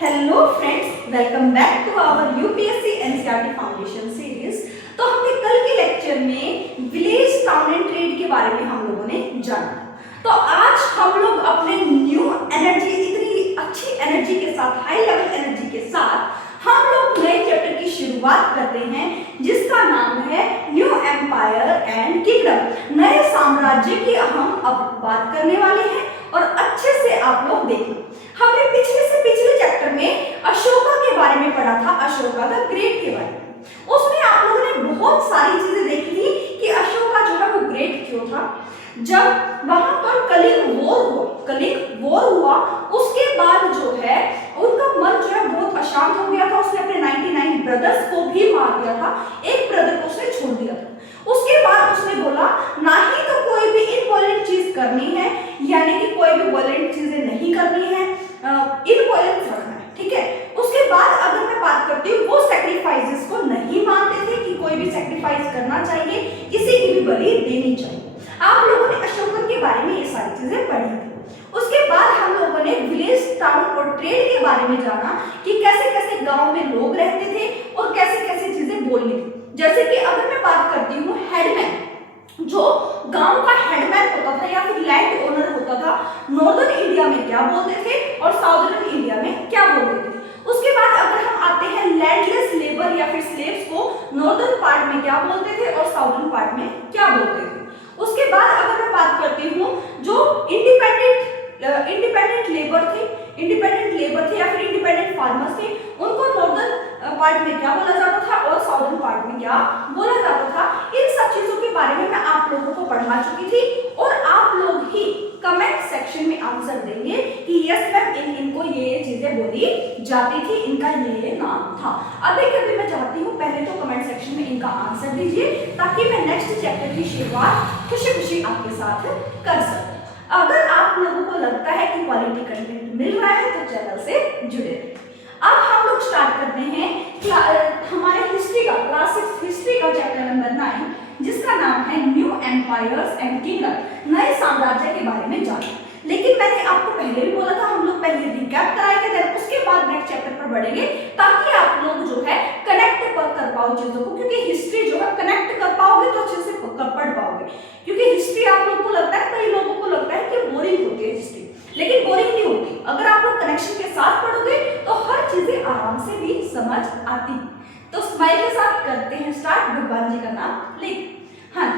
Hello friends, welcome back to our UPSC NCERT foundation series. तो हमने कल के लेक्चर में विलेज टाउन एंड ट्रेड के बारे में हम लोगों ने जाना। तो आज हम लोग अपने न्यू एनर्जी, इतनी अच्छी एनर्जी के साथ, हाई लेवल एनर्जी के साथ हम लोग नए चैप्टर की शुरुआत करते हैं जिसका नाम है न्यू एम्पायर एंड किंगडम। नए साम्राज्य की हम अब बात करने वाले हैं और अच्छे से आप लोग देखें। हमने पिछले चैप्टर में अशोका के बारे में पढ़ा था, अशोका द ग्रेट के बारे में। उसमें आप लोगों ने बहुत सारी चीजें देखी थी कि अशोका जो है वो ग्रेट क्यों था। जब वहां पर कलिंग वॉर हुआ उसके बाद जो है उनका मन जो है बहुत अशांत हो गया था। उसने अपने 99 ब्रदर्स को भी मार दिया था, एक ब्रदर को उसने छोड़ दिया था। उसके बाद उसने बोला ना ही तो कोई भी इनवॉलेंट चीज करनी है, यानी कि कोई भी वॉलेंट चीजें नहीं करनी है, इनवॉलेंट रखना है, ठीक है। उसके बाद अगर मैं बात करती हूँ, वो सैक्रिफाइसेस को नहीं मानते थे कि कोई भी सैक्रिफाइस करना चाहिए, किसी की भी बलि देनी चाहिए। आप लोगों ने अशोकन के बारे में ये सारी चीजें पढ़ी थी। उसके बाद हम लोगों ने विलेज टाउन और ट्रेड के बारे में जाना कि कैसे कैसे गांव में लोग रहते थे और कैसे कैसे चीजें बोलनी थी। जैसे कि अगर मैं बात करती हूँ हेडमैन, जो गांव का हेडमैन होता था या फिर लैंड ओनर होता था, नॉर्दर्न इंडिया में क्या बोलते थे और साउदर्न इंडिया में क्या बोलते थे। उसके बाद अगर हम आते हैं लैंडलेस लेबर या फिर स्लेव्स को, नॉर्दर्न पार्ट में क्या बोलते थे और साउदर्न पार्ट में क्या बोलते थे। उसके बाद अगर मैं बात करती हूँ जो इंडिपेंडेंट लेबर थे या फिर इंडिपेंडेंट फार्मर्स थे, उनको नॉर्दर्न पार्ट में क्या बोला जाता था और साउदर्न पार्ट में क्या बोला जाता था। इन सब चीजों के बारे में मैं आप लोगों को पढ़ा चुकी थी और आप लोग ही कमेंट सेक्शन में आंसर देंगे कि यस मैम इनको ये चीजें बोली जाती थी, इनका ये नाम था। अभी कभी मैं चाहती हूँ पहले तो कमेंट सेक्शन में इनका आंसर दीजिए ताकि मैं नेक्स्ट चैप्टर की शुरुआत खुशी खुशी आपके साथ कर सकूं। अगर आप लोगों को लगता है कि क्वालिटी कंटेंट मिल रहा है तो चैनल से जुड़े रहिए। अब हम लोग स्टार्ट करते हैं हमारे हिस्ट्री का, क्लास 6 हिस्ट्री का चैप्टर नंबर 9 जिसका नाम है न्यू एम्पायर्स एंड किंगडम, नए साम्राज्य के बारे में जाना। लेकिन मैंने आपको पहले भी बोला था हम लोग पहले रिकैप कराएंगे, देन उसके बाद नेक्स्ट चैप्टर पर बढ़ेंगे ताकि आप लोग जो है कनेक्ट कर पाओ चीजों को, क्योंकि हिस्ट्री जो है कनेक्ट कर पाओगे तो अच्छे से पढ़ पाओगे। क्योंकि हिस्ट्री आप लोग को लगता है, कई लोगों को लगता है कि बोरिंग होती है हिस्ट्री, लेकिन बोरिंग नहीं होती। अगर आप लोग कनेक्शन के साथ पढ़ोगे तो हर चीजें आराम से भी समझ आती है। तो स्माइल के साथ करते हैं स्टार्ट, भगवान जी का नाम लेके। हाँ,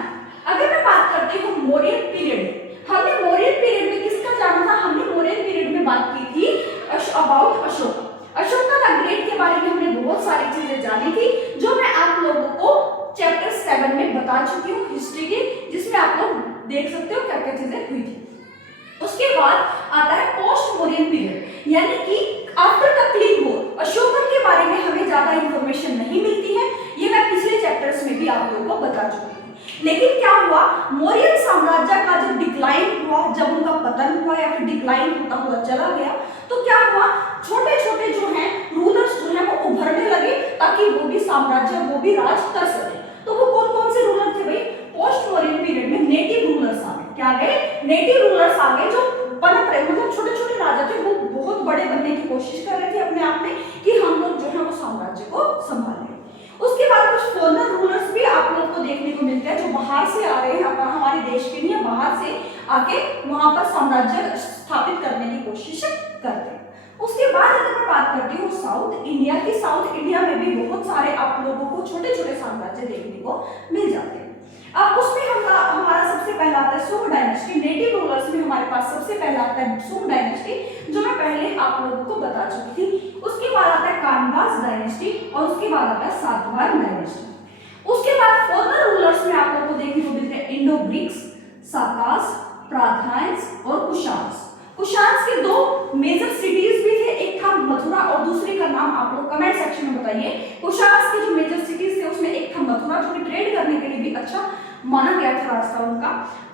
अगर मैं बात करती हूँ मौर्य पीरियड, हमने मौर्य पीरियड में किसका जाना था, हमने मौर्य पीरियड में बात की थी about Ashoka. Ashoka the great के बारे में हमने बहुत सारी चीजें जानी थी जो मैं आप लोगों को चैप्टर 7 में बता चुकी हूँ हिस्ट्री की, जिसमें आप लोग देख सकते हो क्या क्या चीजें हुई थी। उसके बाद आता है पोस्ट मौर्यन पीरियड, यानी कि after the cling war. Ashokan के बारे में हमें ज्यादा इंफॉर्मेशन नहीं मिलती है, ये मैं पिछले चैप्टर्स में भी आप लोगों को बता चुकी हूँ। लेकिन क्या हुआ, मौर्यन साम्राज्य का जब डिक्लाइन हुआ, जब उनका पतन हुआ या फिर डिक्लाइन होता हुआ चला गया, तो क्या हुआ, छोटे छोटे जो हैं रूलर्स जो हैं वो उभरने लगे ताकि वो भी साम्राज्य, वो भी राज कर सके। तो वो कौन कौन से रूलर थे भाई, पोस्ट मौर्यन पीरियड में नेटिव रूलर्स आ गए। क्या गए, नेटिव रूलर्स आ गए जो पनप रहे, मतलब छोटे छोटे राजा थे, वो बहुत बड़े बनने की कोशिश कर रहे थे अपने आप में कि हम लोग जो है वो साम्राज्य को संभालें। उसके बाद कुछ फॉरेनर रूलर्स भी आप लोग को देखने को मिलते हैं जो बाहर से आ रहे हैं, हमारे देश के लिए बाहर से आके वहां पर साम्राज्य स्थापित करने की कोशिश करते हैं। उसके बाद अगर मैं बात करती हूँ साउथ इंडिया की, साउथ इंडिया में भी बहुत सारे आप लोगों को छोटे छोटे साम्राज्य देखने को मिल जाते हैं। अब उसमें हमारा सबसे पहला आता है सुंग डायनेस्टी। नेटिव रूलर्स में हमारे पास सबसे पहला आता है सुंग डायनेस्टी, जो मैं पहले आप लोगों को बता चुकी थी। उसके बाद आता है कानवास डायनेस्टी और उसके बाद आता है सातवाहन डायनेस्टी। उसके बाद फॉरेनर रूलर्स में आप लोगों को देखने को मिलते हैं इंडो ग्रीक्स, साकास, प्राथाइंस और कुशान्स। कुशान्स के दो मेजर सिटीज भी थे, एक था मथुरा और दूसरे का नाम आप लोग कमेंट सेक्शन में बताइए। कुशान्स के जो मेजर सिटीज थे उसमें एक था मथुरा, जो कि ट्रेड करने के लिए भी अच्छा माना गया था रास्ता उनका।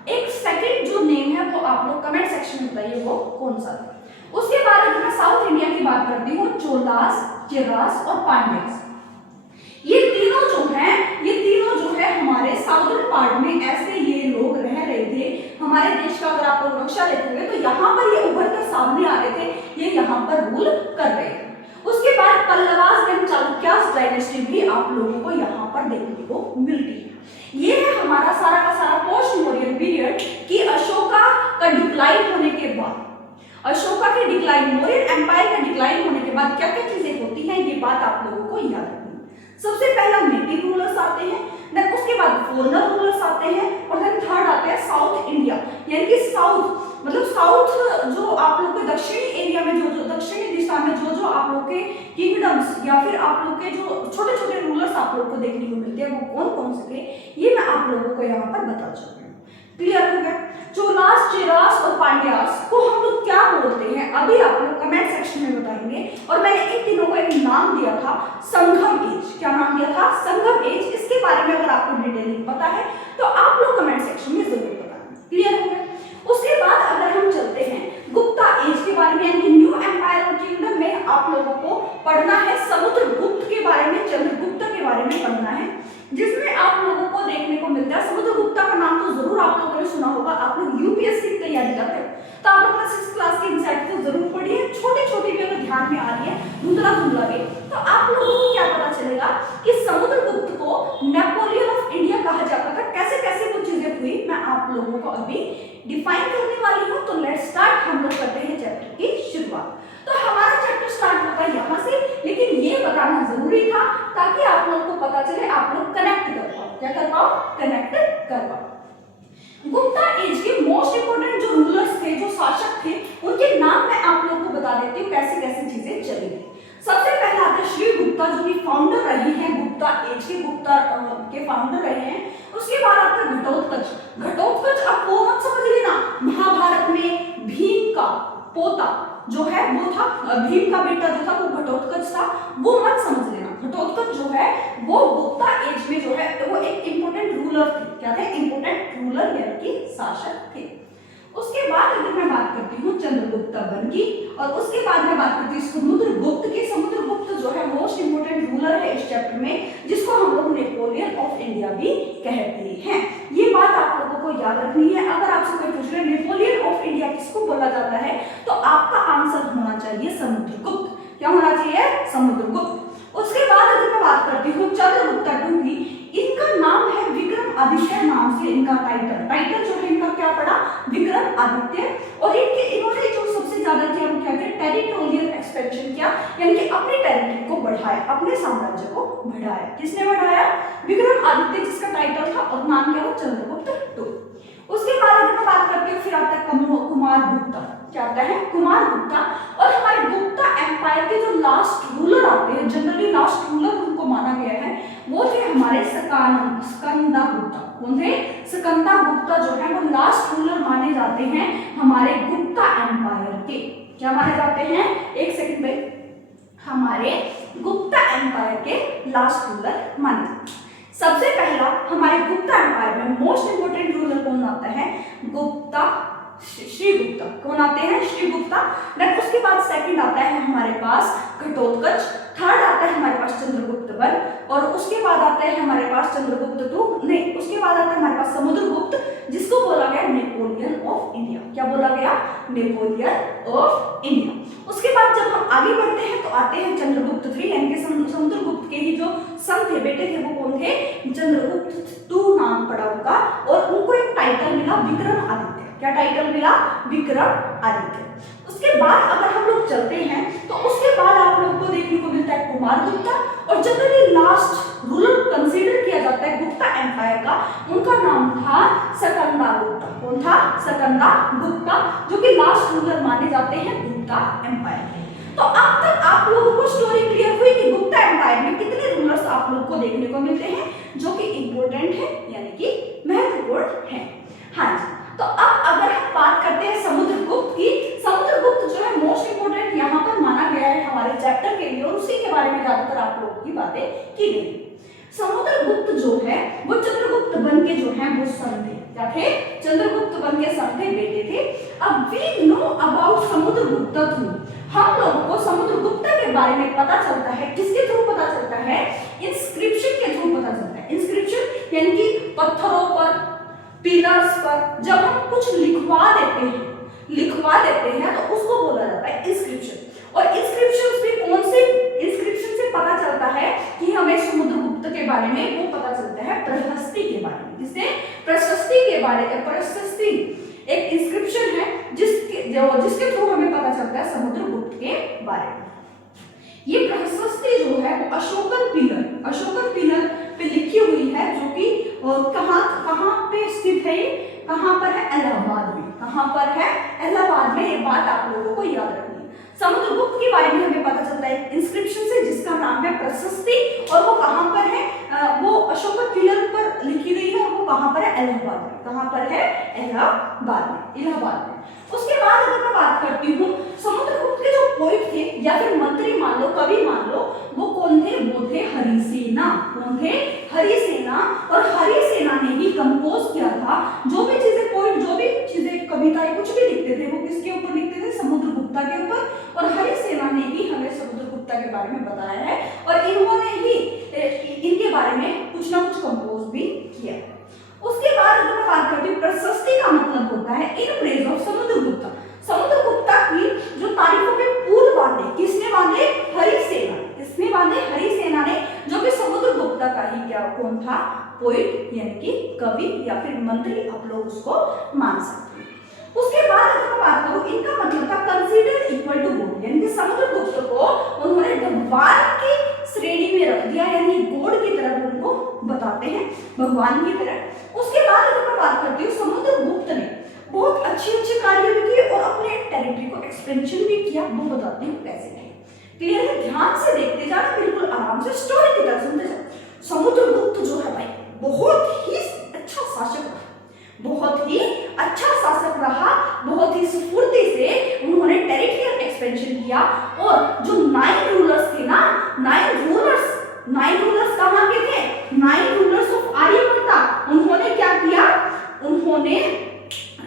एक सेकंड जो नेम है वो आप लोग कमेंट सेक्शन में बताइए वो कौन सा था। उसके बाद अगर मैं साउथ इंडिया की बात करती हूँ, चोलास, चेरास और पांड्यास, ये तीनों जो है हमारे साउदर्न पार्ट में ऐसे ये लोग रह रहे थे। हमारे देश का अगर आप लोग नक्शा देखोगे तो यहाँ पर ये उभर कर सामने आ रहे थे, ये यहाँ पर रूल कर रहे थे। बाद पल्लवास एंड चालुक्यास डायनेस्टी भी आप लोगों को यहाँ पर देखने को मिलती है। ये है हमारा सारा का सारा पोस्ट मौर्य पीरियड कि अशोका का डिक्लाइन होने के बाद, अशोका के डिक्लाइन, मौर्य एम्पायर का डिक्लाइन होने के बाद क्या क्या चीजें होती हैं, ये बात आप लोगों को याद रखनी है। सबसे पहला नेटिव रूलर्स आते हैं, देन उसके बाद फॉरेनर रूलर्स आते हैं, और देन थर्ड आते हैं साउथ इंडिया, यानी कि साउथ मतलब साउथ जो आप लोग के दक्षिणी एरिया में जो दक्षिणी दिशा में जो आप लोग के किंगडम्स या फिर आप लोग के जो छोटे छोटे रूलर्स आप लोग को देखने को मिलते हैं वो कौन कौन से थे, ये मैं आप लोगों को यहाँ पर बता चुकी हूँ। क्लियर हो गया? चोलास, चेरास और पांड्यास को हम लोग क्या बोलते हैं अभी आप लोग कमेंट सेक्शन में बताएंगे। और मैंने इन तीनों को एक नाम दिया था संगम एज। क्या नाम दिया था? संगम एज। इसके बारे में अगर आपको डिटेलिंग पता है तो आप लोग कमेंट सेक्शन में जरूर बताना। क्लियर हो गया? उसके बाद अगर हम चलते हैं गुप्ता एज के बारे में, यानी न्यू एम्पायर और किंगडम में आप लोगों को पढ़ना है समुद्रगुप्त के बारे में, चंद्रगुप्त के बारे में पढ़ना है, जिसमें आप लोगों को देखने को मिलता है समुद्रगुप्ता का नाम तो जरूर आप लोगों ने सुना होगा। आप लोग यूपीएससी की तैयारी करते हो तो आप लोगों ने 6th क्लास की इनसाइट तो जरूर पढ़ी है, छोटी छोटी भी अगर ध्यान में आ रही है, धुंधला धुंधला भी, तो आप लोगों को क्या पता चलेगा कि समुद्रगुप्त को नेपोलियन ऑफ इंडिया कहा जाता था। कैसे कैसे वो चीजें हुई मैं आप लोगों को अभी डिफाइन करने वाली हूँ। तो लेट्स स्टार्ट, हम लोग करते हैं चैप्टर की शुरुआत। तो हमारा चैप्टर स्टार्ट होता है यहाँ से, लेकिन ये बताना जरूरी था ताकि आप लोग को पता चले, आप लोग कनेक्ट कर पाओ। क्या कर पाओ? कनेक्ट कर पाओ। गुप्ता एज के मोस्ट इंपोर्टेंट जो रूलर्स थे, जो शासक थे, उनके नाम मैं आप लोग को बता देती हूँ कैसे कैसे चीजें चली थी। सबसे पहला आता है श्री गुप्ता, जो कि फाउंडर रहे हैं गुप्ता एज के, गुप्ता के फाउंडर रहे हैं। उसके बाद आता है घटोत्कच। घटोत्कच अब वो मत समझ लेना, महाभारत में भीम का पोता जो है वो था, भीम का बेटा जो था वो घटोत्कच था, वो मत समझ लेना। घटोत्कच जो है वो गुप्ता एज में जो है वो एक इंपोर्टेंट रूलर थे। क्या थे? इंपोर्टेंट रूलर यानी कि शासक थे। उसके बाद अगर मैं बात करती हूँ चंद्रगुप्त वन की, और उसके बाद मैं बात करती हूँ समुद्रगुप्त की। समुद्रगुप्त जो है मोस्ट इंपोर्टेंट रूलर है इस चैप्टर में, जिसको हम लोग नेपोलियन ऑफ इंडिया भी कहते हैं। ये बात आप लोगों को याद रखनी है। अगर आपसे कोई पूछ रहे नेपोलियन ऑफ इंडिया किसको बोला जाता है, तो आपका आंसर होना चाहिए समुद्रगुप्त। क्या होना चाहिए? समुद्रगुप्त। उसके बाद अगर मैं बात करती हूँ चंद्रगुप्त की, इनका नाम है विक्रम आदित्य नाम से इनका टाइटल जो है इनका क्या पड़ा? विक्रम आदित्य। और इन्होंने जो सबसे ज्यादा किया वो क्या किया? टेरिटोरियल एक्सपेंशन किया, यानी कि अपने टेरिटरी को बढ़ाया, अपने साम्राज्य को बढ़ाया। किसने बढ़ाया? विक्रम आदित्य, जिसका टाइटल था और नाम क्या था? चंद्रगुप्त II। उसके बाद अगर मैं बात करती हूँ फिर आता है कुमार गुप्ता। क्या आता है? कुमार गुप्ता। और हमारे गुप्ता एम्पायर के जो लास्ट रूलर आते हैं, जनरली लास्ट रूलर उनको माना गया है, वो थे हमारे स्कंदा गुप्ता। कौन थे? स्कंदा गुप्ता जो है वो लास्ट रूलर माने जाते हैं हमारे गुप्ता एम्पायर के। क्या माने जाते हैं? एक सेकंड भाई, हमारे गुप्ता एम्पायर के लास्ट रूलर माने जाते हैं। सबसे पहला हमारे गुप्ता एम्पायर में मोस्ट इंपोर्टेंट रूलर कौन आता है? गुप्ता, श्रीगुप्ता। कौन आते हैं? श्रीगुप्ता। देन उसके बाद सेकंड आता है हमारे पास घटोत्कच, थर्ड आता है हमारे पास चंद्रगुप्त वन, और उसके बाद आता है हमारे पास चंद्रगुप्त II, नहीं उसके बाद आता है हमारे पास समुद्रगुप्त, जिसको बोला गया नेपोलियन ऑफ इंडिया। क्या बोला गया? Napoleon of India. उसके बाद जब हम आगे बढ़ते हैं तो आते हैं चंद्रगुप्त III, यानी कि समुद्रगुप्त के ही जो सन थे, बेटे थे, वो कौन थे? चंद्रगुप्त II नाम पड़ा उनका, और उनको एक टाइटल मिला विक्रम आदित्य। क्या टाइटल मिला? विक्रम आदित्य। उसके बाद अगर हम लोग चलते हैं तो उसके बाद आप लोग को देखने को मिलता है कुमार गुप्ता, और जनरली लास्ट रूलर कंसीडर किया जाता है गुप्ता एम्पायर का, उनका नाम था सकंदा गुप्ता। कौन था? सकंदा गुप्ता, जो कि लास्ट रूलर माने जाते हैं गुप्ता एम्पायर के। तो अब तक आप लोगों को स्टोरी क्लियर हुई कि गुप्ता एम्पायर में कितने रूलर्स आप लोग को देखने को मिलते हैं जो कि इंपॉर्टेंट है, यानी कि महत्वपूर्ण है। हाँ जी, तो अब अगर हम बात करते हैं समुद्रगुप्त की, समुद्रगुप्त जो है मोस्ट इंपोर्टेंट यहाँ पर माना गया है हमारे चैप्टर के लिए, और उसी के बारे में ज्यादातर आप लोगों की बातें की गई। समुद्रगुप्त जो है वो चंद्रगुप्त वन के जो है वो सन थे। क्या थे? चंद्रगुप्त वन के सन थे, बेटे थे। अब we know about Samudragupta II। हम लोगों को समुद्रगुप्त के बारे में पता चलता है, किसके थ्रू पता चलता है? इंस्क्रिप्शन के थ्रू पता चलता है। इंस्क्रिप्शन यानी कि पत्थरों पर, पिलर्स पर जब हम कुछ लिखवा देते हैं तो उसको बोला जाता है इंस्क्रिप्शन। और इंस्क्रिप्शंस में कौन से बारे में। ये प्रशस्ति जो है वो अशोकन पिलर पे लिखी हुई है, जो कि कहाँ पे स्थित है, कहाँ पर है, इलाहाबाद में। कहाँ पर है, इलाहाबाद में। ये बात आप लोगों को याद रखनी है। समुद्रगुप्त के बारे में हमें पता चलता है इंस्क्रिप्शन से, जिसका नाम है प्रशस्ति, और वो कहाँ पर है, वो अशोकन पिलर पर लिखी गई है, और वो कहाँ पर है, इलाहाबाद में। कहाँ पर है, इलाहाबाद में। उसके बाद अगर मैं बात करती हूँ समुद्रगुप्त के जो पोइट थे या फिर मंत्री मान लो, कवि मान लो, वो कौन थे, वो थे हरिसेना। कौन थे, हरिसेना। और हरिसेना ने ही कंपोज किया था जो भी चीजें पोइट, जो भी चीजें कविताएं कुछ भी लिखते थे, वो किसके ऊपर लिखते थे, समुद्रगुप्ता के ऊपर। और हरिसेना ने ही हमें समुद्रगुप्ता के बारे में बताया है, और इन्होंने ही इनके बारे में कुछ ना कुछ कंपोज भी किया। उसके बाद अगर मैं बात करती हूँ प्रशस्ति का मतलब होता है in praise of Samudragupta. Samudragupta की जो तारीफों के पुल बांधे, किसने बांधे, हरिसेना। किसने बांधे, हरिसेना ने, जो कि समुद्रगुप्ता का ही क्या कौन था, पोइट, यानी कि कवि या फिर मंत्री, आप लोग उसको मान सकते हैं। उसके बाद अगर मैं बात करूं, इनका मतलब था कंसीडर इक्वल टू गॉड, यानी कि समुद्रगुप्त को उन्होंने भगवान की श्रेणी में रख दिया, यानी गॉड की तरह उनको बताते हैं, भगवान की तरह। उसके बाद अगर मैं बात करती हूँ समुद्रगुप्त ने बहुत अच्छे कार्य भी किए और अपने टेरिटरी को एक्सपेंशन भी किया, वो बताते हैं कैसे है। क्लियर है, ध्यान से देखते जाना, बिल्कुल आराम से स्टोरी की तरह सुनते जाओ। समुद्रगुप्त जो है भाई बहुत ही अच्छा शासक रहा, बहुत ही अच्छा शासक रहा, बहुत ही स्फूर्ति से उन्होंने टेरिटरियल एक्सपेंशन किया। और जो 9 रूलर्स थे ना, 9 रूलर्स कहाँ के थे, 9 रूलर्स ऑफ आर्यवर्ता, उन्होंने क्या किया, उन्होंने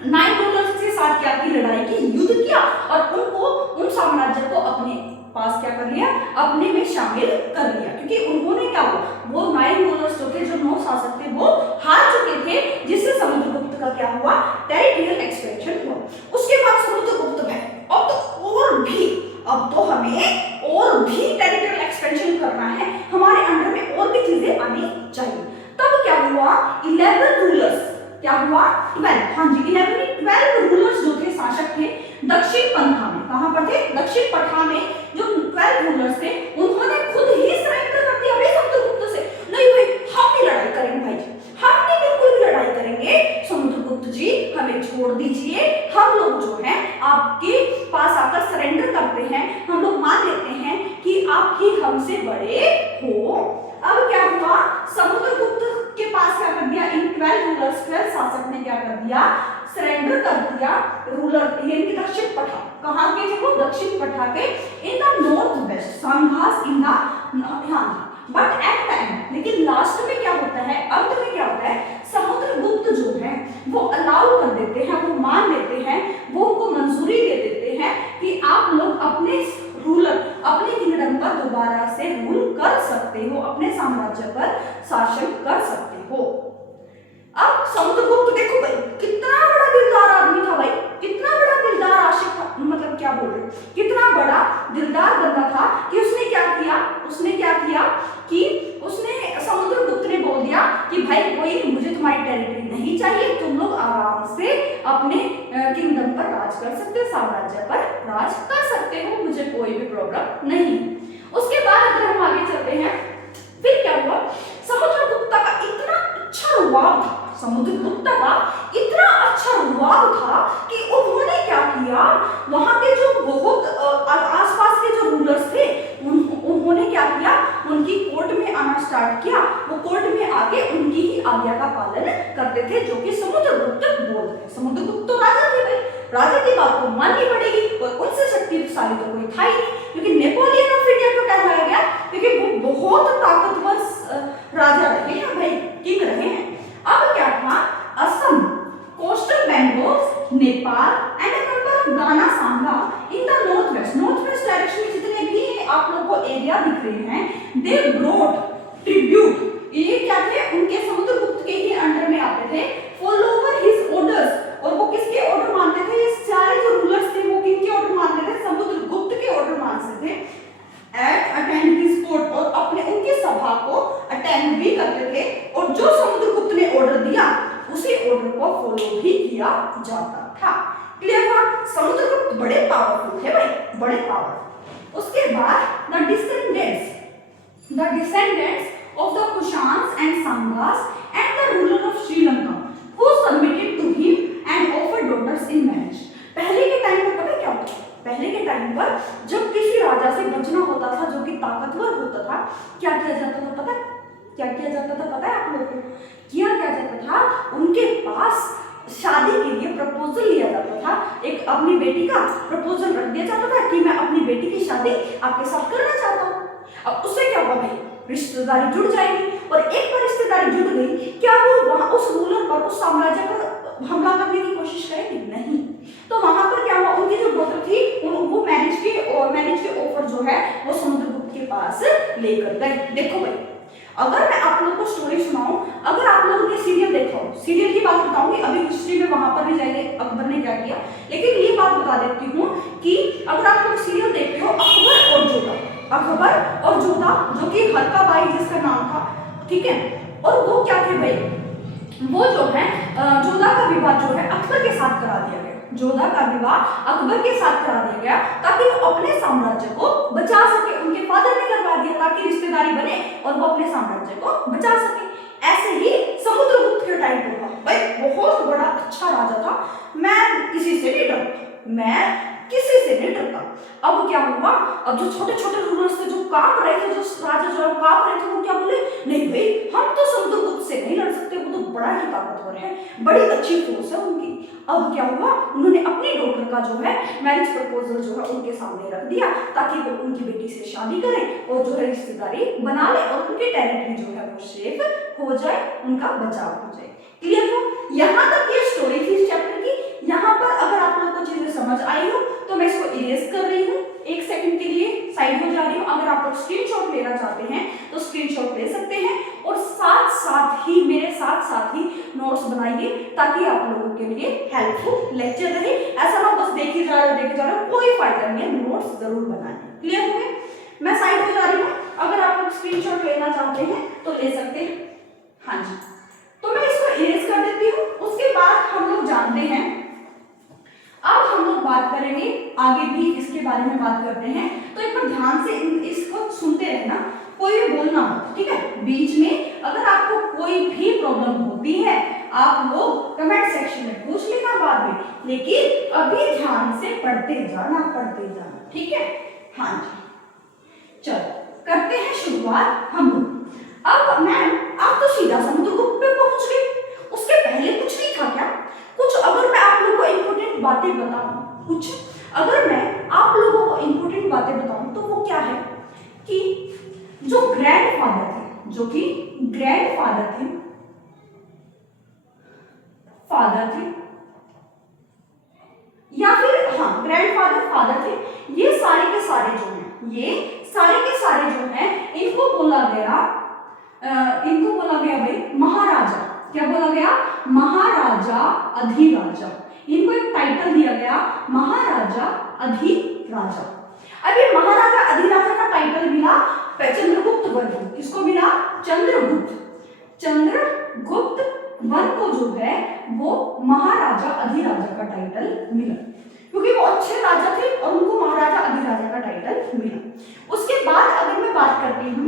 9 रूलर्स के साथ क्या की, लड़ाई की, युद्ध किया, और उनको, उन साम्राज्य को अपने पास क्या कर लिया, अपने में शामिल कर लिया। क्योंकि उन्होंने क्या हुआ, वो 9 रूलर्स जो थे, जो 9 शासक थे, वो हार चुके थे, जिससे समुद्रगुप्त का क्या हुआ, टेरिटरियल एक्सपेंशन हुआ। उसके बाद समुद्रगुप्त में अब तो हमें और भी टेरिटरियल एक्सपेंशन करना है, हमारे अंडर में और भी चीजें आनी चाहिए। तब क्या हुआ, 11 रूलर्स, क्या हुआ, 12, हाँ जी, 12 रूलर्स जो थे, शासक थे दक्षिण पंथा में। कहां पर थे, दक्षिण पठा में जो 12 रूलर्स थे, उन्होंने खुद ही सरेंडर कर दिया भाई समुद्रगुप्त से। नहीं भाई, हम नहीं लड़ाई करेंगे भाई जी, हम नहीं बिल्कुल भी लड़ाई करेंगे, समुद्रगुप्त जी हमें छोड़ दीजिए, हम लोग जो है आपके पास आकर सरेंडर करते हैं, हम लोग मान लेते हैं कि आप ही हमसे बड़े हो। अब क्या हुआ, समुद्रगुप्त के पास क्या कर दिया, इन 12 रूलर्स, 12 शासक ने क्या कर दिया, सरेंडर कर दिया रूलर, यानी कि दक्षिण पठा। कहां के थे वो, दक्षिण पठा के, इन द नॉर्थ वेस्ट, संघास इन द, हाँ, बट एट द एंड, लेकिन लास्ट में क्या होता है, अंत में क्या होता है, समुद्रगुप्त जो है वो अलाउ कर देते हैं, वो मान लेते हैं, वो उनको मंजूरी दे देते हैं कि आप लोग अपने रूलर, अपने किंगडम पर दोबारा से रूल कर सकते हो, अपने साम्राज्य पर शासन कर सकते हो। अब समुद्रगुप्त देखो भाई, कितना बड़ा दिलदार आदमी था भाई, कितना बड़ा दिलदार आशिक था, मतलब क्या बोल रहे, कितना बड़ा दिलदार बंदा था कि उसने क्या किया कि उसने, समुद्रगुप्त ने बोल दिया कि भाई कोई, मुझे तुम्हारी टेरिटरी नहीं चाहिए, तुम लोग आराम से अपने किंगडम पर राज कर सकते हो, साम्राज्य पर राज कर सकते हो, मुझे कोई भी प्रॉब्लम नहीं। उसके बाद अगर हम आगे चलते हैं, फिर क्या हुआ, समुद्रगुप्ता का इतना अच्छा रुआब था, समुद्रगुप्ता का इतना अच्छा रुआब था कि उन्होंने क्या किया, वहां के जो बहुत आसपास के जो रूलर्स थे, उन्होंने क्या किया, उनकी कोर्ट में आना स्टार्ट किया। वो कोर्ट में आके उनकी ही आज्ञा का पालन करते थे, जो कि समुद्रगुप्त बोलते। समुद्रगुप्त तो राजा थे भाई, राजा की बात तो माननी पड़ेगी, और उनसे शक्तिशाली तो कोई था ही नहीं, क्योंकि नेपोलियन ऑफ इंडिया को कहलाया गया, क्योंकि वो बहुत ताकतवर राजा रहे हैं भाई, किंग रहे हैं। अब क्या था, Assam, coastal Bengal, Nepal and a number of gana sangha in the north west direction में जितने भी आप लोगों को एरिया दिख रहे हैं, दे ब्रॉट ट्रिब्यूट, ये क्या थे, उनके समुद्रगुप्त के ही अंडर में आते थे, फॉलोवर हिज ऑर्डर्स, और वो किसके ऑर्डर मानते थे, ये सारे जो रूलर्स थे वो किनके ऑर्डर मानते थे, समुद्रगुप्त के ऑर्डर मानते थे। एट अटेंड हिज कोर्ट, और अपने उनकी सभा को अटेंड भी करते थे, और जो समुद्रगुप्त ने ऑर्डर दिया उसी ऑर्डर को फॉलो भी किया जाता था। क्लियर हुआ, समुद्रगुप्त बड़े पावरफुल थे भाई, बड़े पावरफुल। उसके बाद the descendants of the Kushans and Sanghas and the ruler of Sri Lanka who submitted to him and offered daughters in marriage। पहले के टाइम पर पता है क्या होता है? पहले के टाइम पर जब किसी राजा से बचना होता था जो कि ताकतवर होता था, क्या किया जाता था पता है? क्या किया जाता था पता है आप लोगों को? क्या जाता था? उनके पास शादी के लिए प्रपोजल लिया जाता था। एक अपनी बेटी का प्रपोजल रख दिया जाता था कि मैं अपनी बेटी की शादी आपके साथ करना चाहता हूँ। अब उससे क्या हुआ भाई? रिश्तेदारी जुड़ जाएगी, और एक बार रिश्तेदारी जुड़ गई, क्या वो वहां उस रूलर पर, उस साम्राज्य पर हमला करने की कोशिश करेगी? नहीं। तो वहां पर क्या हुआ, उनकी जो डॉटर थी वो मैरिज के ऑफर जो है वो समुद्रगुप्त के पास लेकर गए। देखो भाई, अगर मैं आप लोगों को स्टोरी सुनाऊं, अगर आप लोगों ने सीरियल देखा हो, सीरियल की बात बताऊंगी, अभी हिस्ट्री में वहां पर भी जाएंगे अकबर ने क्या किया, लेकिन ये बात बता देती हूँ कि अगर आप लोग सीरियल देखते हो अकबर और जोधा जो कि हल्का बाई जिसका नाम था, ठीक है, और वो क्या थे भाई, वो जो है जोधा का विवाह जो है अकबर के साथ करा दिया गया। जोधा का विवाह अकबर के साथ करा दिया गया ताकि वो अपने साम्राज्य को बचा सके। उनके फादर ने करवा दिया ताकि रिश्तेदारी बने और वो अपने साम्राज्य को बचा सके। ऐसे ही समुद्रगुप्त के टाइम पर हुआ भाई, बहुत बड़ा अच्छा राजा था, मैं किसी से नहीं डरता। अब क्या हुआ, अब जो छोटे छोटे रूलर्स थे जो कांप रहे थे, जो राजा जो कांप रहे थे, वो क्या बोले, नहीं भाई हम तो समुद्रगुप्त से नहीं लड़ सकते, वो तो बड़ा ही ताकतवर है, बड़ी अच्छी फोर्स है उनकी। अब क्या हुआ, उन्होंने अपनी डॉटर का जो है मैरिज प्रपोजल जो है उनके सामने रख दिया ताकि वो उनकी बेटी से शादी करें और जो है रिश्तेदारी बना ले और उनकी टेरिटरी जो है वो सेफ हो जाए, उनका बचाव हो जाए। क्लियर हो? यहाँ तक ये स्टोरी थी इस चैप्टर की। यहाँ पर अगर आप लोग को चीजें समझ आई हो तो मैं इसको इरेज कर रही हूँ, एक सेकंड के लिए साइड हो जा रही हूँ। अगर आप लोग स्क्रीनशॉट लेना चाहते हैं तो स्क्रीनशॉट ले सकते हैं, और मेरे साथ ही नोट्स बनाइए ताकि आप लोगों के लिए हेल्पफुल लेक्चर रहे। ऐसा ना बस देखे जा रहे हो, कोई फायदा नहीं है, नोट्स जरूर बनाए। क्लियर हो गए? मैं साइड हो जा रही हूँ, अगर आप लोग स्क्रीनशॉट लेना चाहते हैं तो ले सकते हैं। हाँ जी, तो मैं इसको इरेज कर देती हूँ। उसके बाद हम लोग जानते हैं, अब हम लोग बात करेंगे आगे भी इसके बारे में बात करते हैं, तो एक बार ध्यान से इसको सुनते रहना, कोई भी बोलना मत, ठीक है? बीच में अगर आपको कोई भी प्रॉब्लम होती है आप लोग कमेंट सेक्शन में पूछ लेना बाद में, लेकिन अभी ध्यान से पढ़ते जाना, ठीक है? हाँ जी, चलो करते हैं शुरुआत हम लोग। अब मैम आप तो सीधा समुद्रगुप्त पे पहुंच गए, उसके पहले कुछ नहीं था क्या? कुछ अगर मैं आप लोगों को इंपॉर्टेंट बातें बताऊं, तो वो क्या है कि जो ग्रैंडफादर थे या फिर हाँ ग्रैंडफादर थे, ये सारे के सारे जो हैं इनको बोला गया भाई महाराजा। क्या बोला गया? महाराजा अधिराजा। इनको एक टाइटल दिया गया महाराजा अधिराजा। अब ये महाराजा अधिराजा का टाइटल मिला चंद्रगुप्त वन को। किसको मिला? चंद्रगुप्त वन को जो है वो महाराजा अधिराजा का टाइटल मिला, क्योंकि वो अच्छे राजा थे और उनको महाराजा अधिराजा का टाइटल मिला। उसके बाद अगर मैं बात करती हूँ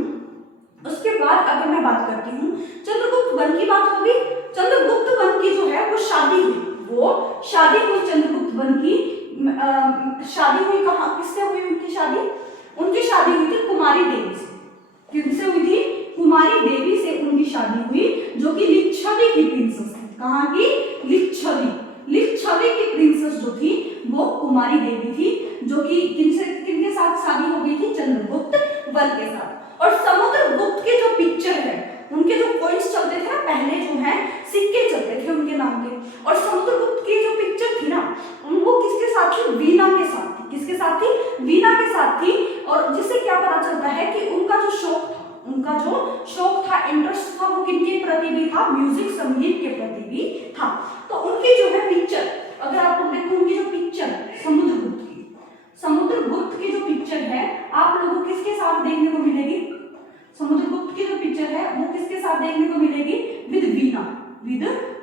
चंद्रगुप्त वन की बात होगी। चंद्रगुप्त वन की जो है वो शादी हुई चंद्रगुप्त वन की शादी हुई कहाँ, किससे हुई उनकी शादी हुई थी कुमारी देवी से। किससे हुई थी? कुमारी देवी से उनकी शादी हुई, जो कि लिच्छवी की प्रिंसेस थी। कहाँ की? लिच्छवी की प्रिंसेस जो थी वो कुमारी देवी थी, जो कि किनके साथ शादी हो गई थी? चंद्रगुप्त वन के साथ। और समुद्रगुप्त के जो पिक्चर है, उनके जो कॉइन्स चलते थे ना पहले, जो है सिक्के चलते थे उनके नाम के, और समुद्रगुप्त की जो पिक्चर थी ना वो किसके साथ थी? वीना के साथ थी। किसके साथ थी? वीना के साथ थी। और जिससे क्या पता चलता है कि उनका जो शौक था, इंटरेस्ट था, वो किनके प्रति भी था? म्यूजिक, संगीत के प्रति भी था। तो उनकी जो है पिक्चर, अगर आप लोग देखो उनकी जो पिक्चर समुद्रगुप्त की जो पिक्चर है आप लोगों को किसके साथ देखने को मिलेगी? समुद्रगुप्त की जो पिक्चर है वो किसके साथ देखने को मिलेगी? विद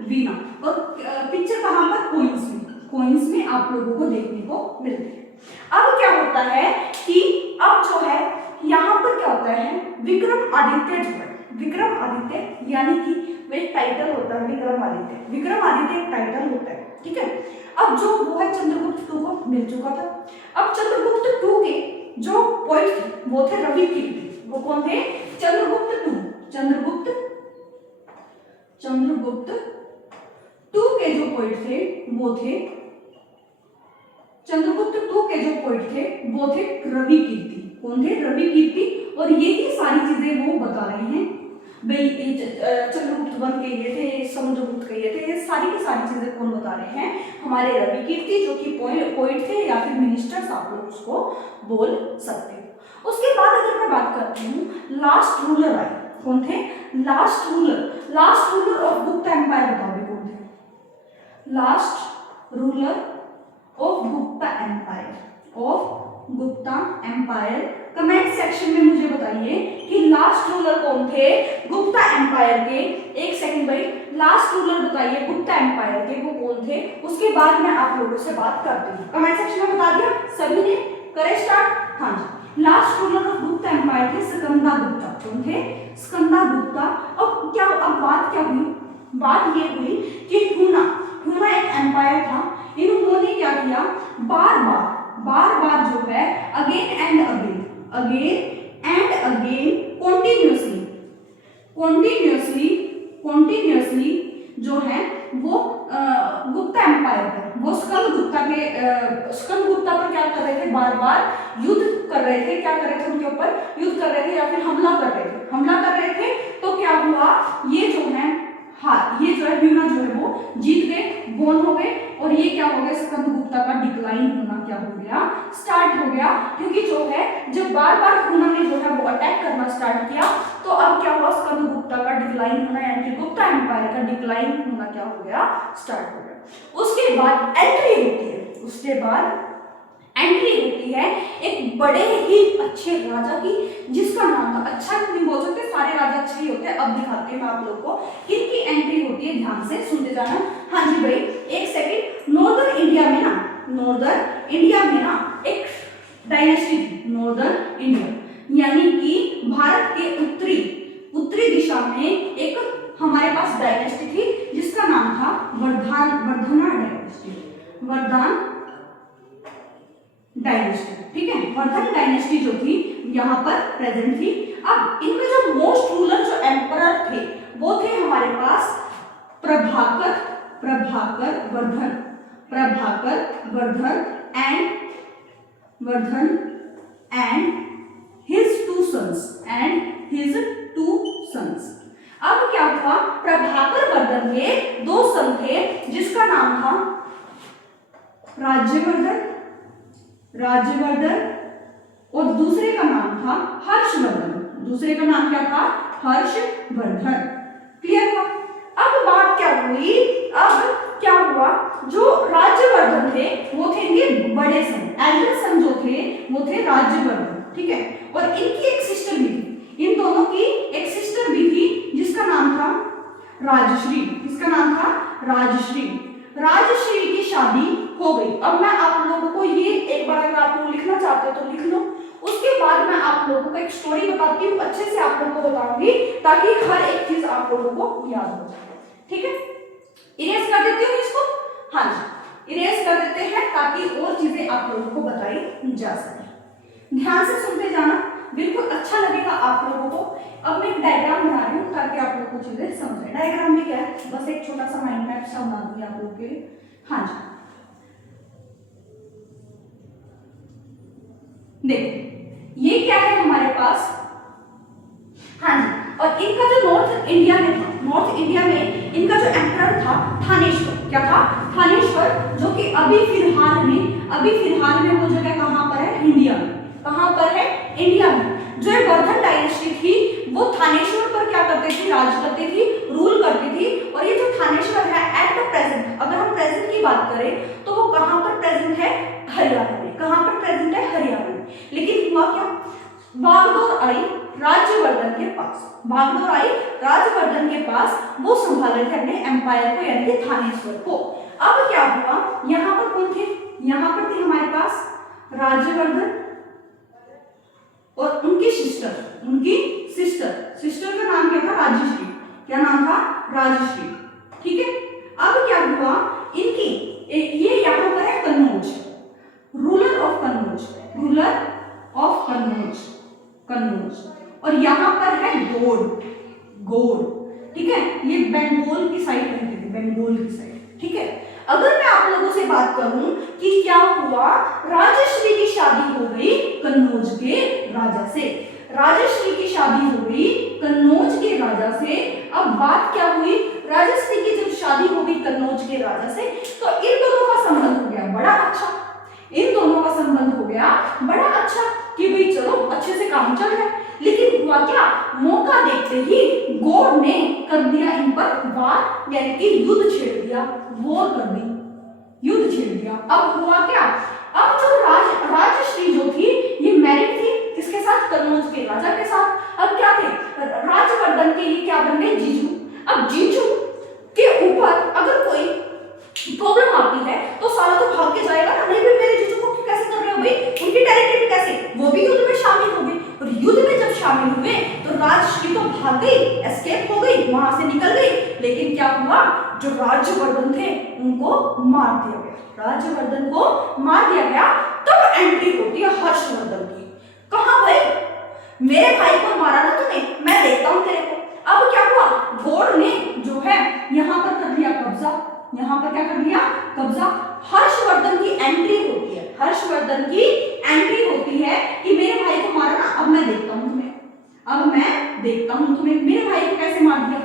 वीना। और पिक्चर कहां पर? कॉइन्स में आप लोगों को देखने को मिलती है। अब क्या होता है कि विक्रमादित्य जो है, विक्रमादित्य यानी कि वो एक टाइटल होता है, विक्रमादित्य एक टाइटल होता है, ठीक है। अब जो वो है चंद्रगुप्त टू को मिल चुका था। अब चंद्रगुप्त टू के जो पोइट थे वो थे रवि कीर्ति। वो कौन थे? चंद्रगुप्त टू के जो पोइट थे वो थे रवि कीर्ति। कौन थे? रवि कीर्ति। और यही सारी चीजें वो बता रहे हैं भाई, चंद्रगुप्त वन के ये थे, समुद्रगुप्त के ये थे, ये सारी की सारी चीजें कौन बता रहे हैं? हमारे रवि कीर्ति, जो कि पोइट थे या फिर मिनिस्टर्स आप लोग उसको बोल सकते हो। उसके बाद अगर मैं बात करती हूँ लास्ट रूलर आए, कौन थे? Last ruler of Gupta empire, बताओ कौन थे? Last ruler of Gupta empire. Comment section में मुझे बताइए कि लास्ट रूलर कौन थे गुप्ता एम्पायर के। एक सेकंड भाई, लास्ट रूलर बताइए गुप्ता एम्पायर के, वो कौन थे? उसके बाद मैं आप लोगों से बात करती हूँ। कमेंट सेक्शन में बता दिया सभी ने? करे स्टार्ट। हाँ जी, last ruler of Gupta empire थे स्कंदा गुप्ता। कौन थे? स्कंदा गुप्ता। अब बात क्या हुई? बात ये हुई कि हुना एक एम्पायर था। इन्होंने क्या किया? बार बार जो है अगेन एंड अगेन कंटिन्यूअसली जो है वो गुप्ता एम्पायर पर, वो स्कंद गुप्ता पर क्या कर रहे थे? बार बार युद्ध कर रहे थे। क्या कर रहे थे? उनके ऊपर युद्ध कर रहे थे या फिर हमला कर रहे थे। तो क्या हुआ? ये जो है ह्यूना जो है वो जीत गए, बोन हो गए। और ये क्या हो गया? स्कंद गुप्ता का डिक्लाइन होना क्या हो गया? स्टार्ट हो गया। क्योंकि जो है जब बार बार ह्यूना ने जो है वो अटैक करना स्टार्ट किया, तो अब क्या हुआ? स्कंद गुप्ता का डिक्लाइन होना, यानी कि गुप्ता एम्पायर का डिक्लाइन होना क्या हो गया? स्टार्ट हो गया। उसके बाद एंट्री होती है एक बड़े ही अच्छे राजा की, जिसका नाम था, अच्छा नहीं बोल सकते, सारे राजा अच्छे ही होते हैं। अब दिखाते हैं मैं आप लोग को किनकी एंट्री होती है, ध्यान से सुनते जाना। हाँ जी भाई, एक सेकंड। नॉर्दर्न इंडिया में ना एक डायनेस्टी थी, नॉर्दर्न इंडिया यानी कि भारत के उत्तरी दिशा में एक हमारे पास डायनेस्टी थी, जिसका नाम था वर्धना डायनेस्टी। ठीक है, वर्धन डायनेस्टी जो थी यहाँ पर प्रेजेंट थी। अब इनमें जो मोस्ट रूलर जो एम्परर थे वो थे हमारे पास Prabhakar Vardhan and his two sons. अब क्या हुआ? प्रभाकर वर्धन के दो सन थे, जिसका नाम था राज्यवर्धन और दूसरे का नाम था हर्षवर्धन। दूसरे का नाम क्या था? हर्षवर्धन। क्लियर हुआ? अब बात क्या हुई? अब क्या हुआ? जो राज्यवर्धन थे वो थे इनके बड़े सन, एल्डर सन जो थे वो थे राज्यवर्धन। ठीक है, और इनकी एक सिस्टर भी थी, इन दोनों की एक सिस्टर भी थी, जिसका नाम था राजश्री। किसका नाम था? राजश्री की शादी हो गई। अब मैं आप लोगों को ये एक बार अगर आप लोग लिखना चाहते हो तो लिख लो। उसके बाद मैं आप लोगों को एक स्टोरी बताती हूँ, अच्छे से आप लोगों को बताऊंगी ताकि हर एक चीज आप लोगों को याद हो जाए। ठीक है, इरेज कर देती हूँ इसको। हाँ जी, इरेज कर देते हैं ताकि और चीजें आप लोगों को बताई जा सके। ध्यान से सुनते जाना, बिल्कुल अच्छा लगेगा आप लोगों को। अब मैं एक डायग्राम बना रही हूँ ताकि आप लोगों को चीजें समझ आए। डायग्राम में क्या है? बस एक छोटा सा माइंड मैप सा बना दूंगी आप लोगों के लिए। हाँ जी, देखो ये क्या है हमारे पास? हाँ जी, और इनका जो नॉर्थ इंडिया में इनका जो एम्परर था थानेश्वर। क्या था? थानेश्वर, जो कि अभी फिलहाल में वो जगह कहाँ पर है? इंडिया में। कहाँ पर है? इंडिया में। जो वर्धन डायनेस्टी थी वो थानेश्वर पर क्या करती थी? राज करती थी, रूल करती थी। और ये जो थानेश्वर है एट द प्रेजेंट, अगर हम प्रेजेंट की बात करें तो वो कहाँ पर प्रेजेंट है? हरियाणा में। कहाँ पर प्रेजेंट है? हरियाणा में। लेकिन हुआ क्या? बागडोर आई राज्यवर्धन के पास, वो संभाल रहे थे अपने एम्पायर को, यानी कि थानेश्वर को। अब क्या हुआ? यहाँ पर कौन थे? यहाँ पर थे हमारे पास राज्यवर्धन और उनकी सिस्टर का नाम क्या था? राजश्री। क्या नाम था? राजश्री। ठीक है। अब क्या हुआ, इनकी ये यहाँ पर है कन्नौज, रूलर ऑफ कन्नौज, और यहाँ पर है गोड़। ठीक है, ये बंगाल की साइड रहती थी, बंगाल की साइड। ठीक है। अगर मैं आप लोगों से बात करूं कि क्या हुआ, राजश्री की शादी हो गई कन्नौज के राजा से, राजश्री की शादी हो गई कन्नौज के राजा से। अब बात क्या हुई, राजश्री की जब शादी हो गई कन्नौज के राजा से, तो इन दोनों का संबंध हो गया बड़ा अच्छा, कि भाई चलो अच्छे से काम चल रहा है। लेकिन हुआ क्या, मौका देखते ही गोड़ ने कर दिया इन पर वार, यानी कि युद्ध छेड़ दिया, वॉर कर दी, युद्ध छेड़ दिया। अब हुआ क्या, अब जो राजश्री जो थी ये मैरिड थी किसके साथ? कन्नौज के राजा के साथ। अब क्या थे, राजवर्धन के ये क्या बन गए? जीजू। अब जीजू के ऊपर अगर कोई प्रॉब्लम आती है तो सारा तो भाग के जाएगा ना, नहीं भाई मेरे जीजू को कैसे कर रहे हो भाई, उनकी टेरिटरी में कैसे, वो भी युद्ध में शामिल हो गए। और युद्ध में जब शामिल हुए तो राजश्री तो भाग गई, एस्केप हो गई, वहां से निकल गई। लेकिन क्या हुआ, जो राजवर्धन थे उनको मार दिया गया, राजवर्धन को मार दिया गया। तब एंट्री होती है हर्षवर्धन की। कहा भाई, मेरे भाई को मारा ना तूने, मैं देखता हूं तेरे को। अब क्या हुआ, गोड़ ने जो है यहाँ पर कर लिया कब्जा, यहाँ पर क्या कर लिया? कब्जा। हर्षवर्धन की एंट्री होती है, हर्षवर्धन की एंट्री होती है कि मेरे भाई को मारा ना, अब मैं देखता हूं तुम्हें, मेरे भाई को कैसे मार दिया।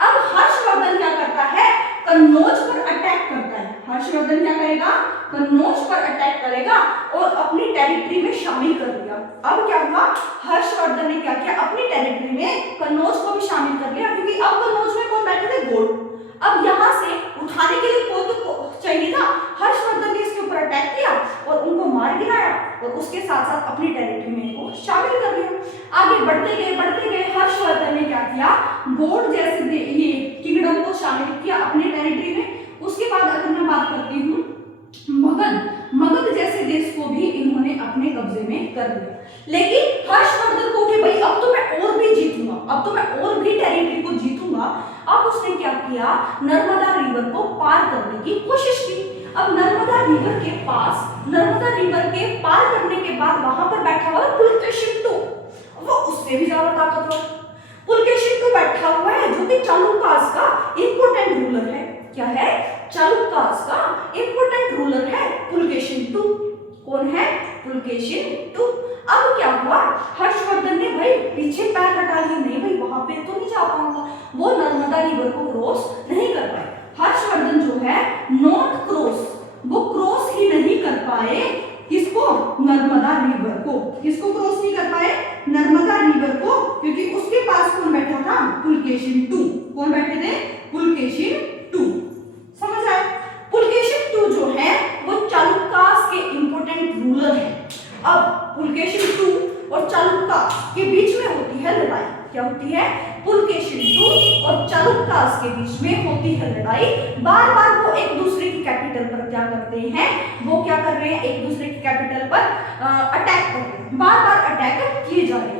अब हर्षवर्धन क्या करता है, कन्नौज पर अटैक करता है। हर्षवर्धन क्या करेगा, कन्नौज पर अटैक करेगा और अपनी टेरिटरी में शामिल कर लिया। अब क्या हुआ, हर्षवर्धन ने क्या किया, अपनी टेरिटरी में कन्नौज को भी शामिल कर लिया, क्योंकि अब कन्नौज में कौन बैठे थे? गोड़। अब यहां से उठाने के लिए कोई तो चाहिए था। हर्षवर्धन ने इसके ऊपर अटैक किया और उनको मार गिराया और उसके साथ साथ अपनी टेरिटरी में इनको शामिल कर लिया। आगे बढ़ते गए हर्षवर्धन ने क्या किया, गोड़ जैसे ये किंगडम को शामिल किया अपने टेरिटरी में। उसके बाद अगर मैं बात करती हूँ मगध जैसे देश को भी इन्होंने अपने कब्जे में कर लिया। लेकिन हर्षवर्धन को उठे भाई, अब तो मैं और भी जीतूंगा, अब तो मैं और भी टेरिटरी को जीतूंगा। अब उसने क्या किया, नर्मदा रिवर को पार करने की कोशिश की। अब नर्मदा रिवर के पार करने के बाद वहां पर बैठा हुआ पुलकेशिन II, वो उससे भी ज्यादा ताकतवर पुलकेशिन II बैठा हुआ है, जो कि चालुक्यस का इंपोर्टेंट रूलर है। क्या है? चालुक्यस का इंपोर्टेंट रूलर है पुलकेशिन II। कौन है? पुलकेशिन II। अब क्या हुआ, हर्षवर्धन ने भाई पीछे पैर हटा लिए, नहीं भाई वहां पे तो नहीं जा पाऊंगा, वो नर्मदा रिवर को क्रॉस नहीं कर पाए। हर्षवर्धन जो है नॉट क्रॉस, वो क्रॉस ही नहीं कर पाए, किसको? नर्मदा रिवर को। किसको क्रॉस नहीं कर पाए? नर्मदा रिवर को, क्योंकि उसके पास कौन बैठा था? पुलकेशिन II। कौन बैठे थे? पुलकेशिन II। समझ आए? पुलकेशिन II जो है वो चालुक्यस के इंपोर्टेंट रूलर है। अब पुलकेशिन II और चालुक्य के बीच में होती है लड़ाई। क्या होती है? पुलकेशिन II और चालुक्यस के बीच में होती है लड़ाई। बार बार वो एक दूसरे की कैपिटल पर क्या करते हैं, वो क्या कर रहे हैं, एक दूसरे की कैपिटल पर अटैक कर रहे हैं, बार बार अटैक किए जा रहे हैं।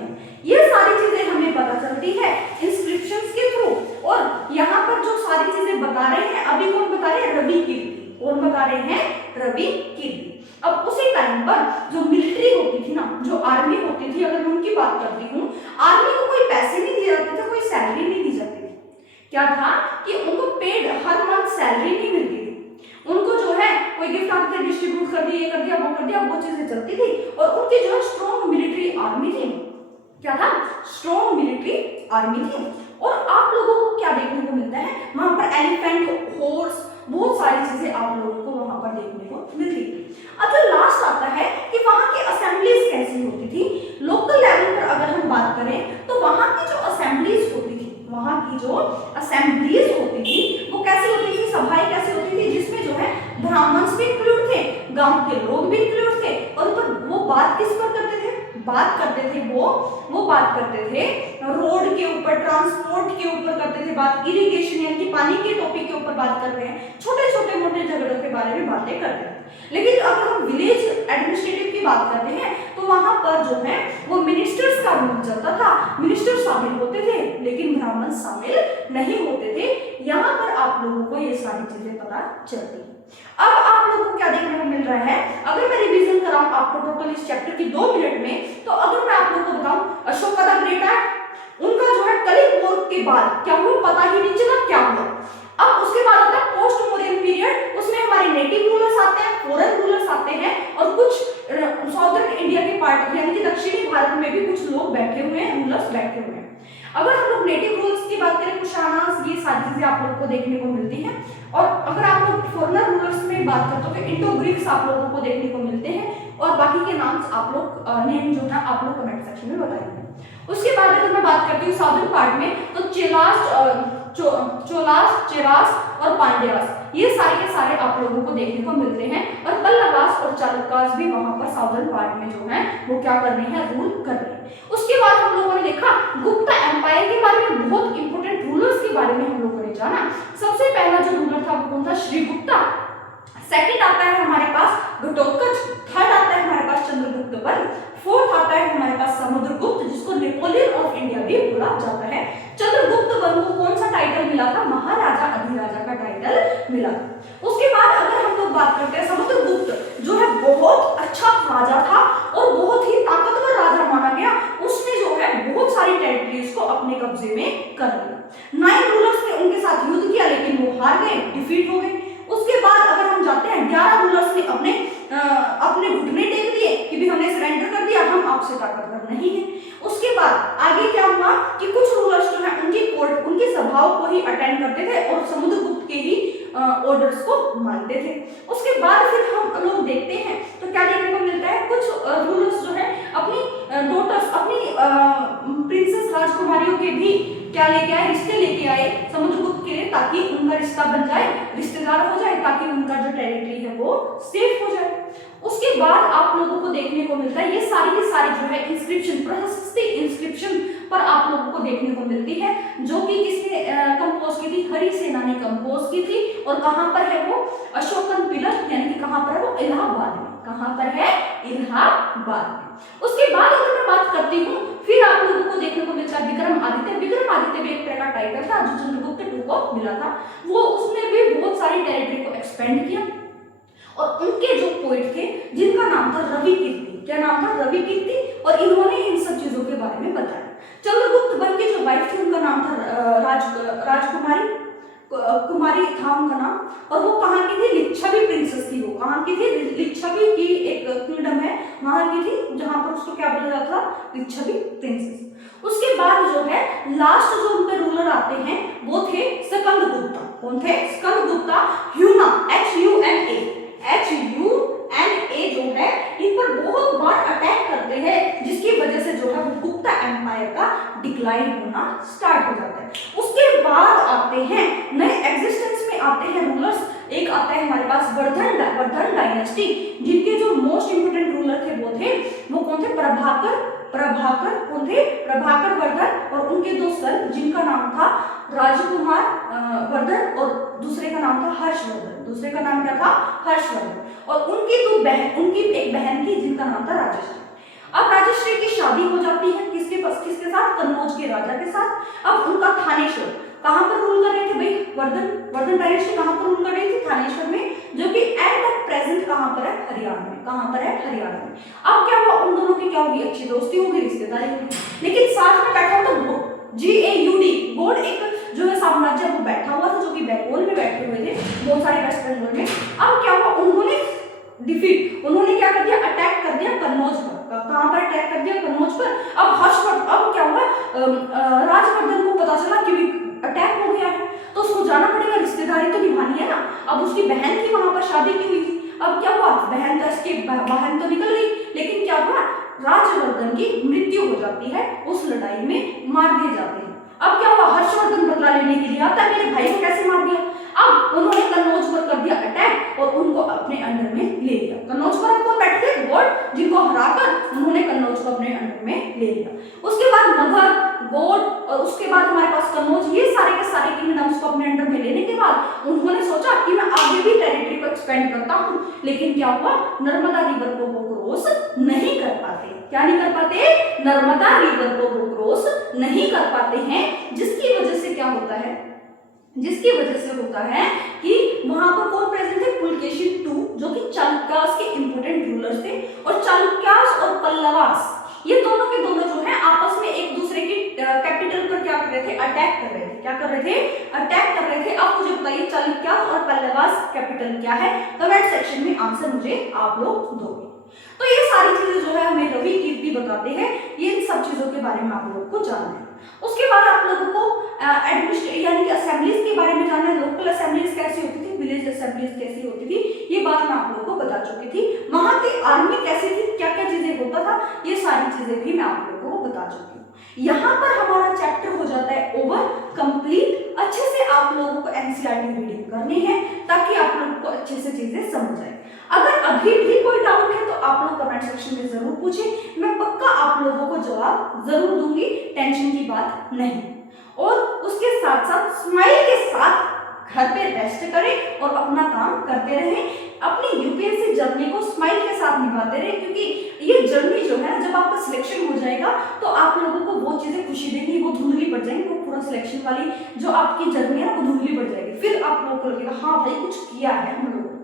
ये सारी चीजें हमें पता चलती है इंस्क्रिप्शंस के थ्रू। और यहाँ पर जो सारी चीजें बता रहे हैं, अभी कौन बता रहे हैं? रवि कीर्ति। कौन बता रहे हैं? रवि कीर्ति। अब उसी टाइम पर जो मिलिट्री होती थी ना, जो आर्मी होती थी, अगर मैं उनकी बात करती हूँ, आर्मी को कोई पैसे नहीं दिए जाते थे, कोई सैलरी नहीं दी जाती थी। क्या था कि उनको पेड हर मंथ सैलरी नहीं मिलती थी। उनको जो है कोई गिफ्ट आते थे, डिस्ट्रीब्यूट कर दिए, ये कर दिया, वो कर दिया, वो चीजें चलती थी। और उनकी जो स्ट्रॉन्ग मिलिट्री आर्मी थी, क्या था? स्ट्रॉन्ग मिलिट्री आर्मी थी। और आप लोगों को क्या देखने को मिलता है वहां पर? एलिफेंट, हॉर्स, बहुत सारी चीजें आप लोगों को वहां पर देखने को मिलती थी। अब जो लास्ट आता है कि वहां की असेंबलीज कैसी होती थी। लोकल लेवल पर अगर हम बात करें तो वहां की जो असेंबलीज होती थी, वो कैसी होती थी? सभाएं कैसी होती थी? जिसमें जो है ब्राह्मण्स भी इंक्लूड थे, गांव के लोग भी इंक्लूड थे। और वो बात किस पर करते थे? बात करते थे रोड के ऊपर, ट्रांसपोर्ट के ऊपर करते थे बात, इरिगेशन यानी कि पानी के टॉपिक के ऊपर बात कर रहे हैं, छोटे छोटे मोटे झगड़ों के बारे में बातें करते थे। लेकिन अगर हम विलेज एडमिनिस्ट्रेटिव की बात करते हैं तो वहां पर जो है वो मिनिस्टर रूल चलता था, मिनिस्टर शामिल होते थे लेकिन ब्राह्मण शामिल नहीं होते थे। यहाँ पर आप लोगों को ये सारी चीजें पता चलती है। अब आप लोगों को क्या देखने को मिल रहा है, अगर मैं रिवीजन कराऊं आपको टोटल इस चैप्टर की 2 मिनट में, तो अगर मैं आप लोगों को बताऊं अशोका द ग्रेट है, उनका जो है कलिंग वॉर के बाद क्या हुआ पता ही नहीं चला क्या हुआ। अब उसके बाद आता है पोस्ट मॉडर्न पीरियड, उसमें हमारे नेटिव रूलर्स आते हैं, फॉरेन रूलर्स आते हैं और कुछ साउदर्न इंडिया के पार्ट यानी कि दक्षिणी भारत में भी कुछ लोग बैठे हुए हैं, रूलर्स बैठे हुए हैं। अगर हम लोग नेटिव रूलर्स की बात करें, कुशानास, ये सारी चीजें आप लोगों को देखने को मिलती हैं। और अगर आप लोग फॉरेनर रूलर्स में बात करते हो तो इंडो ग्रीक्स आप लोगों को देखने को मिलते हैं और बाकी के नाम आप लोग नेम जो है आप लोग कमेंट सेक्शन में बताएंगे। उसके बाद अगर मैं बात करती हूँ साउदर्न पार्ट में, तो चोलास, चेरास और पांड्यास, ये सारे के सारे आप लोगों को देखने को मिलते हैं और पल्लवास और चालुक्यास भी वहां पर साउदर्न पार्ट में जो है वो क्या कर रहे हैं, रूल कर रहे हैं। उसके बाद हम लोगों ने देखा गुप्ता एम्पायर के बारे में, बहुत इंपोर्टेंट रूलर्स के बारे में हम लोगों ने जाना। सबसे पहला जो रूलर था वो कौन था, श्रीगुप्ता। सेकंड आता है हमारे पास घटोत्कच, थर्ड आता है हमारे पास चंद्रगुप्त वन, फोर्थ आता है हमारे पास समुद्रगुप्त जिसको नेपोलियन ऑफ इंडिया भी बोला जाता है। चंद्रगुप्त वन को कौन सा टाइटल मिला था, महाराजा अधिराजा का टाइटल मिला था। उसके बाद अगर हम लोग बात करते हैं समुद्रगुप्त जो है बहुत अच्छा राजा था और बहुत ही ताकतवर राजा माना गया, उसने जो है बहुत सारी टेरिटरीज को अपने कब्जे में कर लिया। 9 रूलर्स ने उनके साथ युद्ध किया लेकिन वो हार गए, डिफीट हो गए। उसके बाद अगर हम जाते हैं 11 रूलर्स ने अपने घुटने टेक दिए कि भी हमने सरेंडर कर दिया, हम आपसे ताकतवर नहीं है। उसके बाद आगे क्या हुआ कि कुछ रूलर्स जो है उनकी कोर्ट, उनकी सभाओं को ही अटेंड करते थे और समुद्रगुप्त के ही ऑर्डर्स को मानते थे। उसके बाद फिर हम लोग देखते हैं तो क्या देखने को मिलता है, कुछ रूलर्स जो है अपनी डॉटर्स, अपनी प्रिंसेस राजकुमारियों के भी क्या लेके आए, रिश्ते लेके आए समुद्रगुप्त के लिए, ताकि उनका रिश्ता बन जाए, रिश्तेदार हो जाए, ताकि उनका जो टेरिटरी है वो सेफ हो जाए। उसके बाद आप लोगों को देखने को मिलता है ये सारी की सारी जो है इंस्क्रिप्शन, प्रशस्ति इंस्क्रिप्शन पर आप लोगों को देखने को मिलती है, जो कि किसने कंपोज की थी, हरिसेना ने कंपोज की थी। और कहां पर है वो, अशोकन पिलर, यानी कि कहां पर है वो, इलाहाबाद में। कहां पर है, इलाहाबाद में। उसके बाद अगर मैं बात करती हूँ, फिर आप लोगों को देखने को मिलता है विक्रमादित्य। विक्रमादित्य भी एक तरह का टाइटल था जो चंद्रगुप्त II को मिला था। वो उसने भी बहुत सारी टेरिटरी को एक्सपेंड किया और उनके जो पोइट थे जिनका नाम था रवि कीर्ति, क्या नाम था, रवि कीर्ति, और इन्होंने इन सब चीजों के बारे में बताया। चंद्रगुप्त वन की जो वाइफ थी उनका नाम था राजकुमारी, कुमारी था उनका नाम, और वो कहाँ की थी, लिच्छवी प्रिंसेस थी। वो कहाँ की थी, लिच्छवी की एक किंगडम है वहां की थी, जहां पर उसको क्या बोला जाता था, लिच्छवी प्रिंसेस। उसके बाद जो है लास्ट जो उनके रूलर आते हैं वो थे स्कंदगुप्ता। कौन थे, स्कंदगुप्ता। ह्यूना, HUNA जो है इन पर बहुत बार अटैक करते हैं, जिसकी वजह से जो है वो गुप्ता एम्पायर का डिक्लाइन होना स्टार्ट हो जाता है। उसके बाद आते हैं नए एग्जिस्टेंस में आते हैं रूलर्स। एक आता है हमारे पास वर्धन डायनेस्टी, जिनके जो मोस्ट इंपोर्टेंट रूलर थे वो कौन थे, प्रभाकर कौन थे, प्रभाकर वर्धन, और उनके 2 सन जिनका नाम था राजकुमार वर्धन और दूसरे का नाम था हर्षवर्धन। दूसरे का नाम क्या था, हर्षवर्धन। और उनकी एक बहन थी जिनका नाम था राजश्री। अब राजश्री की शादी हो जाती है किसके साथ, कन्नौज के राजा के साथ। अब उनका थानेश्वर कहां पर रूल कर रहे थे भाई, वर्धन डायनेस्टी कहां पर रूल कर रही थी, थानेश्वर में, जो कि एट प्रेजेंट कहां पर है, हरियाणा में। कहां पर है, हरियाणा में। अब क्या हुआ, उन दोनों की क्या होगी, अच्छी दोस्ती होगी, रिश्तेदारी होगी, लेकिन साथ में बैठा हुआ तो GAUD गौड़ एक जो है साम्राज्य वो बैठा हुआ था, जो कि बंगाल में बैठे हुए थे, बहुत सारे वेस्ट बंगाल में। अब क्या हुआ, उन्होंने क्या कर दिया, अटैक कर दिया कन्नौज पर। कहां पर अटैक कर दिया, कन्नौज पर। अब क्या हुआ, राजवर्धन को पता चला कि अटैक हो गया है, तो उसको जाना पड़ेगा, रिश्तेदारी तो निभानी है ना। अब उसकी बहन की वहां पर शादी की हुई थी। अब क्या हुआ, बहन तो निकल गई, लेकिन क्या हुआ, राजवर्धन की मृत्यु हो जाती है, उस लड़ाई में मार दिए जाते हैं। अब क्या हुआ, हर्षवर्धन बदला लेने के लिए आता है, मेरे भाई को कैसे मार दिया। अब उन्होंने कन्नौज पर कर दिया अटैक और उनको अपने अंडर में ले लिया। कन्नौज पर कौन बैठे थे, गौड़, जिनको हराकर उन्होंने कन्नौज को अपने अंडर में ले लिया। उसके बाद मगध, गौड़, और उसके बाद हमारे पास कन्नौज, ये सारे के सारे किंगडम्स को अपने अंडर में लेने के बाद उन्होंने सोचा कि मैं आगे भी टेरिटरी को एक्सपेंड करता हूँ, लेकिन क्या हुआ, नर्मदा रिवर को वो क्रॉस नहीं कर पाते। क्या नहीं कर पाते, नर्मदा रिवर को वो क्रॉस नहीं कर पाते हैं, जिसकी वजह से क्या होता है, जिसकी वजह से होता है कि वहां पर कौन प्रेजेंट थे, पुलकेशिन II, जो कि चालुक्यास के इंपोर्टेंट रूलर्स थे, और चालुक्यास और पल्लवास ये दोनों के दोनों जो है आपस में एक दूसरे की कैपिटल पर क्या कर रहे थे, अटैक कर रहे थे, क्या कर रहे थे, अटैक कर रहे थे। अब मुझे बताइए चालुक्यास और पल्लवास कैपिटल क्या है, कमेंट सेक्शन में आंसर मुझे आप लोग दोगे। तो ये सारी चीजें जो है हमें रवि कीर्ति बताते हैं, ये इन सब चीजों के बारे में आप लोगों को जानना है। उसके बाद आप लोगों को एडमिनिस्ट्रेशन यानी कि असेंबलीज के बारे में जानना है, लोकल असेंबलीज कैसी होती थी, विलेज असेंबलीज कैसी होती थी, ये बात मैं आप लोगों को बता चुकी थी। वहां की आर्मी कैसी थी, क्या क्या चीजें होता था, ये सारी चीजें भी मैं आप लोगों को बता चुकी हूँ। यहाँ पर हमारा चैप्टर हो जाता है ओवर कंप्लीट। अच्छे से आप लोगों को एनसीईआरटी रीडिंग करनी है ताकि आप लोगों को अच्छे से चीजें समझ आए। अगर अभी भी कोई डाउट है तो आप लोग कमेंट सेक्शन में जरूर पूछें, मैं पक्का आप लोगों को जवाब जरूर दूंगी, टेंशन की बात नहीं। और उसके साथ साथ स्माइल के साथ घर पे रेस्ट करें और अपना काम करते रहें, अपनी यूपीएससी जर्नी को स्माइल के साथ निभाते रहें, क्योंकि ये जर्नी जो है जब आपका सिलेक्शन हो जाएगा तो आप लोगों को वो चीजें खुशी देंगी, वो धुंधली पड़ जाएंगी, वो पूरा सिलेक्शन वाली जो आपकी जर्नी है वो धुंधली पड़ जाएगी, फिर आप लोगों को लगेगा हाँ भाई कुछ किया है हम लोगों ने।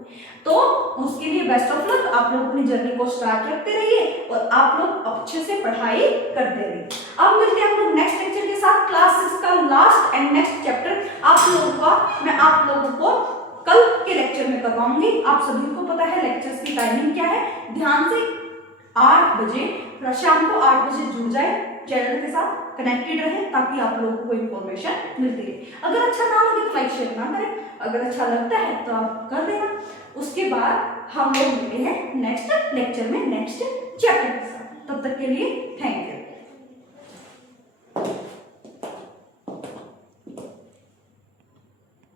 तो उसके लिए बेस्ट ऑफ लक, आप लोग अपनी जर्नी को स्टार्ट करते रहिए और आप लोग अच्छे से पढ़ाई करते रहिए। अब मिलते हैं हम लोग नेक्स्ट लेक्चर के साथ, क्लास 6 का लास्ट एंड नेक्स्ट चैप्टर आप लोगों का मैं आप लोगों को कल के लेक्चर में करवाऊंगी। आप सभी को पता है लेक्चर्स की टाइमिंग क्या है, ध्यान से 8 बजे शाम को 8 बजे जुड़ जाए, चैनल के साथ कनेक्टेड रहे ताकि आप लोगों को इंफॉर्मेशन मिलती रहे। अगर अच्छा ना लगे तो लाइक शेयर ना करें, अगर अच्छा लगता है तो आप कर देना। उसके बाद हम लोग मिलते हैं नेक्स्ट लेक्चर में नेक्स्ट चैप्टर के साथ, तब तक के लिए थैंक यू।